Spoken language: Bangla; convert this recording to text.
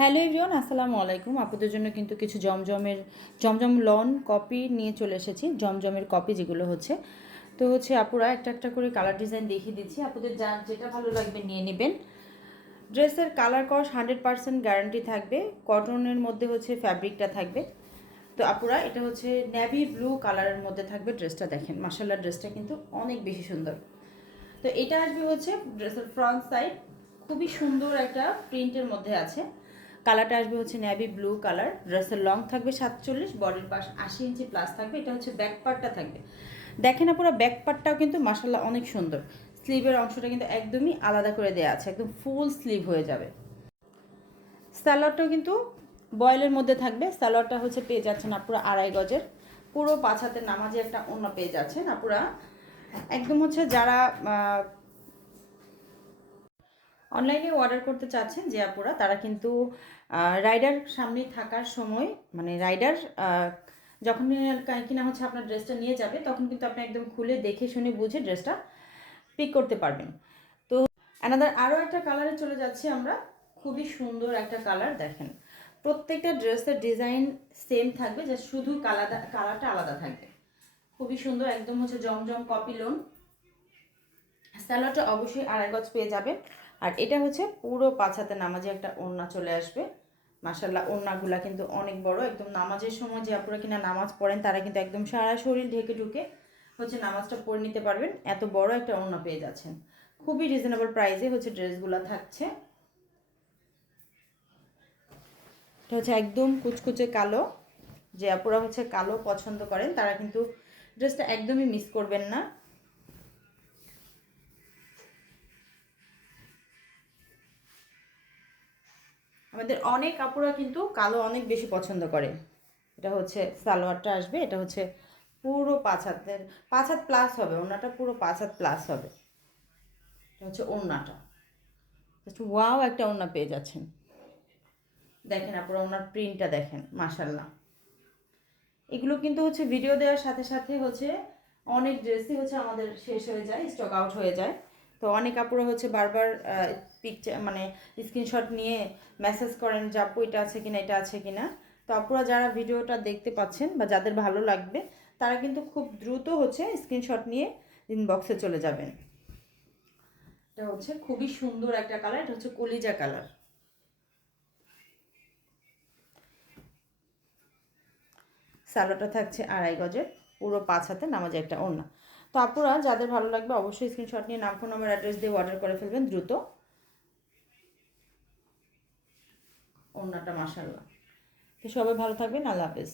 হ্যালো এভরিওয়ান, আসসালামু আলাইকুম। আপনাদের জন্য কিন্তু কিছু জমজম লন কপি নিয়ে চলে এসেছি। জমজমের কপি যেগুলো হচ্ছে আপুরা একটা একটা করে কালার ডিজাইন দেখিয়ে দিচ্ছি। আপনাদের যেটা ভালো লাগবে নিয়ে নেবেন। ড্রেসের কালার কস 100% গ্যারান্টি থাকবে। কটনের মধ্যে ফ্যাব্রিকটা থাকবে। তো আপুরা এটা নেভি ব্লু কালারের মধ্যে থাকবে। ড্রেসটা দেখেন, মাশাআল্লাহ ড্রেসটা কিন্তু অনেক বেশি সুন্দর। তো এটা আসবে ড্রেসের ফ্রন্ট সাইড, খুবই সুন্দর একটা প্রিন্টের মধ্যে আছে। কালারটা আসবে নেভি ব্লু কালার। ড্রেসের লং থাকবে 47, বডির পাশ 80 ইঞ্চি প্লাস থাকবে। এটা ব্যাক পার্টটা থাকবে। দেখেন না, পুরো ব্যাক পার্টটাও কিন্তু মাশাআল্লাহ অনেক সুন্দর। স্লিভের অংশটা কিন্তু একদমই আলাদা করে দেওয়া আছে, একদম ফুল স্লিভ হয়ে যাবে। সালোয়ারটাও কিন্তু বয়েলের মধ্যে থাকবে। সালোয়ারটা পেয়ে যাচ্ছেন আপুরা 2.5 গজের, পুরো 5 হাতের নামাজে একটা ওড়না পেয়ে যাচ্ছেন আপুরা। একদম যারা অনলাইনে অর্ডার করতে চাচ্ছেন যে আপুরা, তারা কিন্তু রাইডার সামনে থাকার সময়, মানে রাইডার যখন কিনা আপনার ড্রেসটা নিয়ে যাবে, তখন কিন্তু আপনি একদম খুলে দেখে শুনে বুঝে ড্রেসটা পিক করতে পারবেন। তো আরও একটা কালারে চলে যাচ্ছি আমরা। খুবই সুন্দর একটা কালার দেখেন। প্রত্যেকটা ড্রেসের ডিজাইন সেম থাকবে, যা শুধু কালারটা আলাদা থাকবে। খুবই সুন্দর, একদম জমজম কপি লোন। সালোয়ারটা অবশ্যই 2.5 গজ পেয়ে যাবে। আর এটা পুরো 5 হাতে নামাজে একটা ওড়না চলে আসবে। মাশাআল্লাহ ওড়নাগুলা কিন্তু অনেক বড়। একদম নামাজের সময় যে আপনারা কিনা নামাজ পড়েন, তারা কিন্তু একদম সারা শরীর ঢেকে ঢুকে নামাজটা পড়ে নিতে পারবেন। এত বড় একটা ওড়না পেয়ে যাচ্ছেন। খুবই রিজনেবল প্রাইসে ড্রেসগুলো থাকছে। এটা একদম কুচকুচে কালো। যে আপুরা কালো পছন্দ করেন, তারা কিন্তু ড্রেসটা একদমই মিস করবেন না। আমাদের অনেক আপুরা কিন্তু কালো অনেক বেশি পছন্দ করে। এটা সালোয়ারটা আসবে, এটা পুরো 5 হাতের, 5 হাত প্লাস হবে ওড়নাটা, পুরো 5 হাত প্লাস হবে। এটা ওড়নাটা ওয়াও, একটা ওড়না পেয়ে যাচ্ছেন। দেখেন আপুরা ওড়নার প্রিন্টটা দেখেন, মাশাআল্লাহ। এগুলো কিন্তু ভিডিও দেওয়ার সাথে সাথে অনেক ড্রেসই আমাদের শেষ হয়ে যায়, স্টক আউট হয়ে যায়। তো অনেক আপুরা বারবার পিকচার, মানে স্ক্রিনশট নিয়ে মেসেজ করেন যে আপু এটা আছে কিনা, এটা আছে কিনা। তো আপুরা যারা ভিডিওটা দেখতে পাচ্ছেন বা যাদের ভালো লাগবে, তারা কিন্তু খুব দ্রুত স্ক্রিনশট নিয়ে ইনবক্সে চলে যাবেন। এটা খুবই সুন্দর একটা কালার। এটা কলিজা কালার। সালোয়ারটা থাকছে 2.5 গজের, পুরো 5 হাতে নামাজে একটা ওড়না। তো আপুরা যাদের ভালো লাগবে অবশ্যই স্ক্রিনশট নিয়ে নাম, ফোন নাম্বার, অ্যাড্রেস দিয়ে অর্ডার করে ফেলবেন দ্রুত। ওড়নাটা মাশাআল্লাহ। তো সবাই ভালো থাকবেন। আল্লাহ হাফেজ।